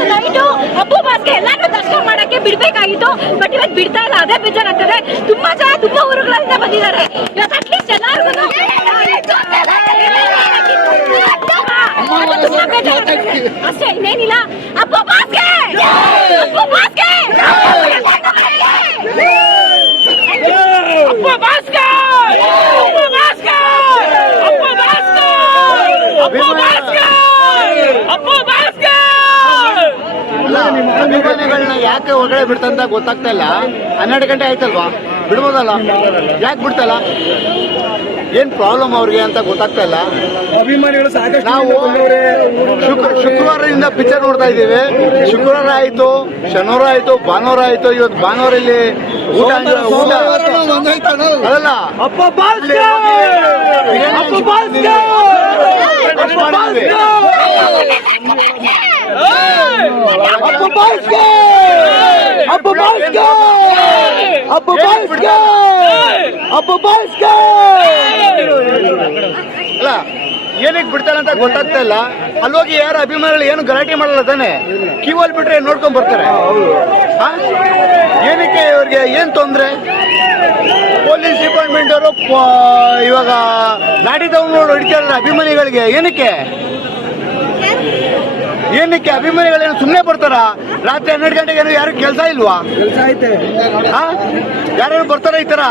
ಇವತ್ತು ನೈಟು ಅಪ್ಪು ಬಾಸ್ಗೆ ಎಲ್ಲಾನು ದರ್ಶನ ಮಾಡಕ್ಕೆ ಬಿಡ್ಬೇಕಾಗಿತ್ತು ಬಟ್ ಇವತ್ತು ಬಿಡ್ತಾ ಇಲ್ಲ ಅದೇ ಬೇಜಾರಾಗ್ತದೆ ತುಂಬಾ ಜನ ತುಂಬಾ ಊರುಗಳಿಂದ ಬಂದಿದ್ದಾರೆ ಇವತ್ತು ಅಟ್ಲೀಸ್ಟ್ ಎಲ್ಲಾರ್ಗು ಅಷ್ಟೇ ಇನ್ನೇನಿಲ್ಲ ಅಪ್ಪು ಬಾಸ್ಗೆ ಅಪ್ಪು ಬಾಸ್ಗೆ ಅಪ್ಪು ಬಾಸ್ಗೆ ಅಪ್ಪು ಬಾಸ್ಗೆ ಅಪ್ಪು ಬಾಸ್ಗೆ ಅಭಿಮಾನಿಗಳನ್ನ ಯಾಕೆ ಹೊರಗಡೆ ಬಿಡ್ತಂತ ಗೊತ್ತಾಗ್ತಾ ಇಲ್ಲ. ಹನ್ನೆರಡು ಗಂಟೆ ಆಯ್ತಲ್ವಾ? ಬಿಡ್ಬೋದಲ್ಲ? ಯಾಕೆ ಬಿಡ್ತಲ್ಲ? ಏನ್ ಪ್ರಾಬ್ಲಮ್ ಅವ್ರಿಗೆ ಅಂತ ಗೊತ್ತಾಗ್ತಾ ಇಲ್ಲ. ಅಭಿಮಾನಿಗಳು ಸಾಕಷ್ಟು ನಾವು ಶುಕ್ರ ಶುಕ್ರವಾರದಿಂದ ಪಿಕ್ಚರ್ ನೋಡ್ತಾ ಇದ್ದೀವಿ. ಶುಕ್ರವಾರ ಆಯ್ತು ಶನಿವಾರ ಆಯ್ತು ಭಾನುವಾರ ಆಯ್ತು ಇವತ್ತು ಭಾನುವಾರ ಇಲ್ಲಿ ಊಟ ಊಟ ಅದಲ್ಲ ಮಾಡಿದ್ವಿ. ಅಲ್ಲ ಏನಕ್ಕೆ ಬಿಡ್ತಾನೆ ಅಂತ ಗೊತ್ತಾಗ್ತಾ ಇಲ್ಲ. ಅಲ್ಲೋಗಿ ಯಾರು ಅಭಿಮಾನಿಗಳು ಏನು ಗಲಾಟೆ ಮಾಡಲ್ಲ ತಾನೆ? ಕಿವಲ್ ಬಿಟ್ರೆ ನೋಡ್ಕೊಂಡ್ ಬರ್ತಾರೆ? ಏನಕ್ಕೆ ಇವ್ರಿಗೆ ಏನ್ ತೊಂದ್ರೆ? ಪೊಲೀಸ್ ಡಿಪಾರ್ಟ್ಮೆಂಟ್ ಅವರು ಇವಾಗ ಲಾಠಿ ನೋಡಿ ಹೊಡಿತಾರಲ್ಲ ಅಭಿಮಾನಿಗಳಿಗೆ. ಏನಕ್ಕೆ? ಏನಕ್ಕೆ ಅಭಿಮಾನಿಗಳೇನು ಸುಮ್ಮನೆ ಬರ್ತಾರ? ರಾತ್ರಿ ಹನ್ನೆರಡು ಗಂಟೆಗೆ ಯಾರು ಕೆಲಸ ಇಲ್ವಾ? ಯಾರು ಬರ್ತಾರ ಈ ತರ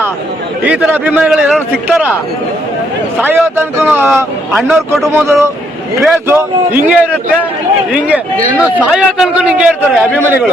ಈ ತರ ಅಭಿಮಾನಿಗಳು ಎಲ್ಲರೂ ಸಿಗ್ತಾರ? ಸಾಯೋ ತನಕ ಅಣ್ಣವ್ರ ಕುಟುಂಬದವರು ಕ್ರೇಜು ಹಿಂಗೆ ಇರುತ್ತೆ ಹಿಂಗೆ. ಇನ್ನು ಸಾಯೋ ತನಕ ಹಿಂಗೆ ಇರ್ತಾರೆ ಅಭಿಮಾನಿಗಳು.